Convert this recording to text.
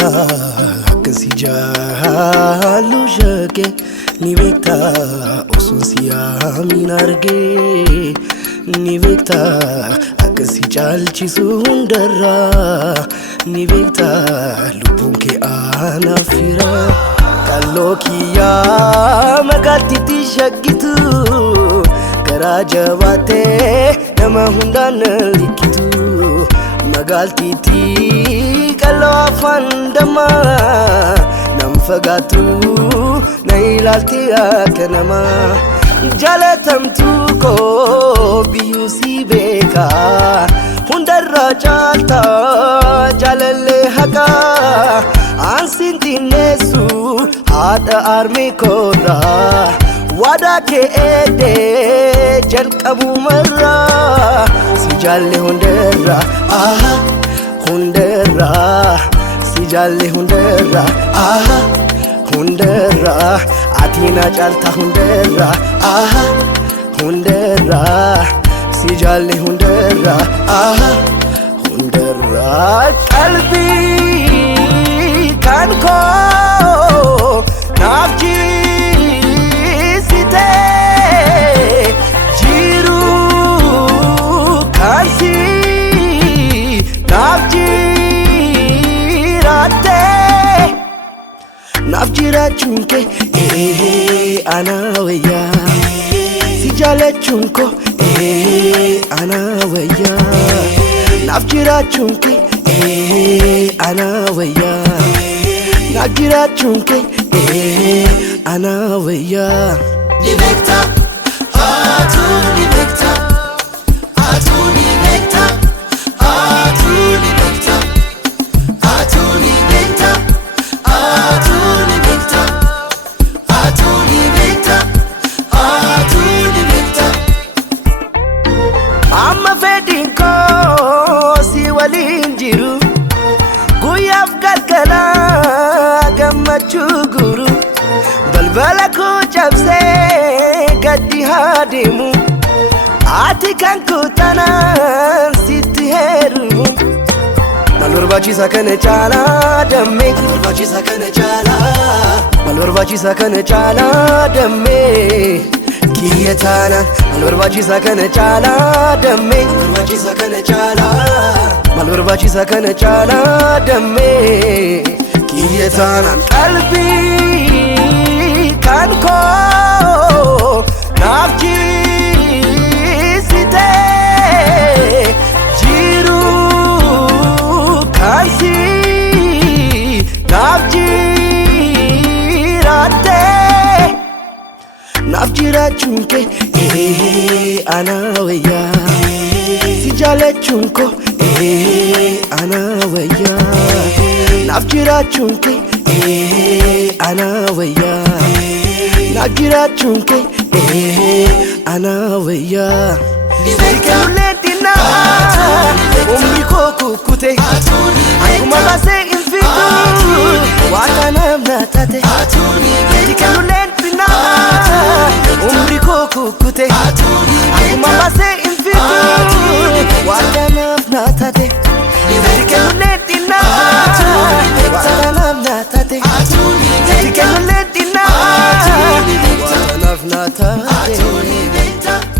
beekta akkasi jaallu shaqe ni beekta osun siyaamin argee ni beekta akkasi caalchisu hundarraa ni beekta lubbuun kee anaaf fira kalloo kiyyaa magaaltitti shaggitu garaa jabaatee nama hundaan likkitu magaaltitti kalloo afaan dammaa nam fagaatu na ilaalti akka namaa jaalatamtuu koo biyyuu si beeka hundarraa caalta jaalallee haqaa ansin xinneessu haadha armee koorraa wadaa kee eegdee jalqabumarraa si jaalle hundarraa hundarraa si jaalle hundarraa hundarraa ati na caalta hundarraa hundarraa si jaalle hundarraa hundarraa qalbii kan koo naaf jiisitee jiru kan si naaf jiraattee naaf jiraachuun kee anaa wayyaa si jaalachuun koo anaa wayyaa naaf jiraachuun kee anaa wayyaa naaf jiraachuun kee anaa wayyaa ni beekta atu ni beekta atu ni beekta atu ni beekta atu ni beekta atu ni beekta atu ni beekta atu ni beekta amma fedhiin koo si waliin jiru guyyaaf galgalaa gammachuu guru balbala koo cabsee gaddi haa deemu ati kan kutanaan sitti heerumu mal barbaachisaa kana caalaa dammee mal barbaachisaa kana caalaa mal barbaachisaa kana caalaa dammee kiyya taanaan mal barbaachisaa kana caalaa dammee mal barbaachisaa kana caalaa mal barbaachisaa kana caalaa dammee kiyya taanaan qalbii kan koo naaf jiisitee jiru kan si naaf jiraattee naaf jiraachuun kee anaa wayyaa si jaalachuun koo anaa wayyaa naaf jiraachuun kee anaa wayyaa naaf jiraachuun kee anaa wayyaa Sikelulee dinaa umri koo kukkute akkuma baasee hin fidu waan kanaaf na taate Sikelulee dinaa umri koo kukkute akkuma baasee hin fidu waan kanaaf na taate Sikelulee dinaa waan kanaaf na taate Sikelulee dinaa waan kanaaf na taate